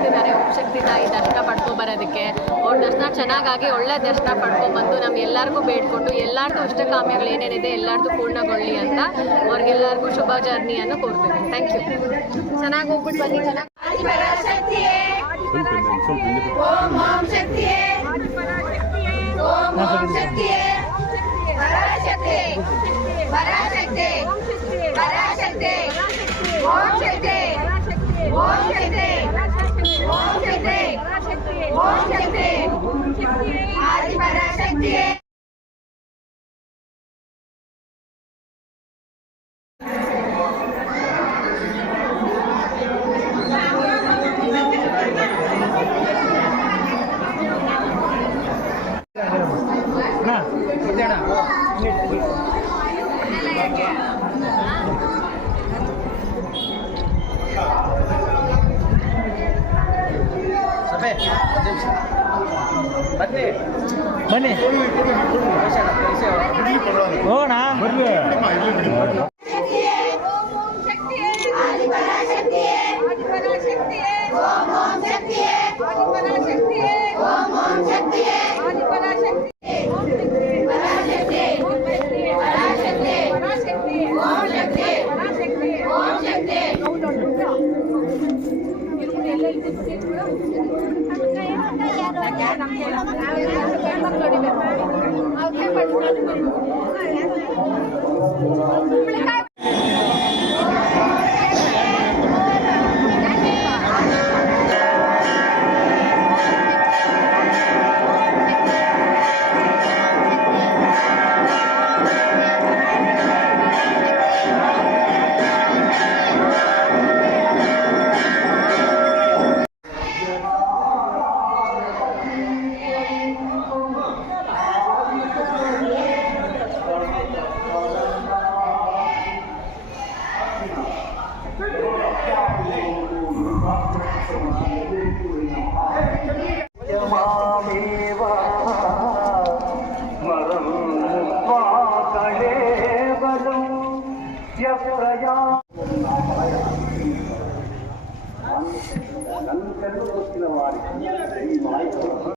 ಹೊರಟಿದ್ದಾರೆ ಓಂ ಶಕ್ತಿ ತಾಯಿ ದರ್ಶನ ಪಡ್ಕೊಬರೋದಕ್ಕೆ. ಅವ್ರ ದರ್ಶನ ಚೆನ್ನಾಗಾಗಿ ಒಳ್ಳೆ ದರ್ಶನ ಪಡ್ಕೊಂಡ್ಬಂದು ನಮ್ಗೆಲ್ಲರಿಗೂ ಬೇಡ್ಕೊಂಡು ಎಲ್ಲರಿಗೂ ಇಷ್ಟಕಾಮ್ಯಗಳು ಏನೇನಿದೆ ಎಲ್ಲರಿಗೂ ಪೂರ್ಣಗೊಳ್ಳಿ ಅಂತ ಅವ್ರಿಗೆಲ್ಲರಿಗೂ ಶುಭ ಜರ್ನಿಯನ್ನು ಕೋರ್ತೀನಿ. Thank you. ಚೆನ್ನಾಗಿ ಹೋಗ್ಬಿಟ್ಟು ಬನ್ನಿ. ಚೆನ್ನಾಗಿ ಬನ್ನಿ ಹೋಗೋಣ.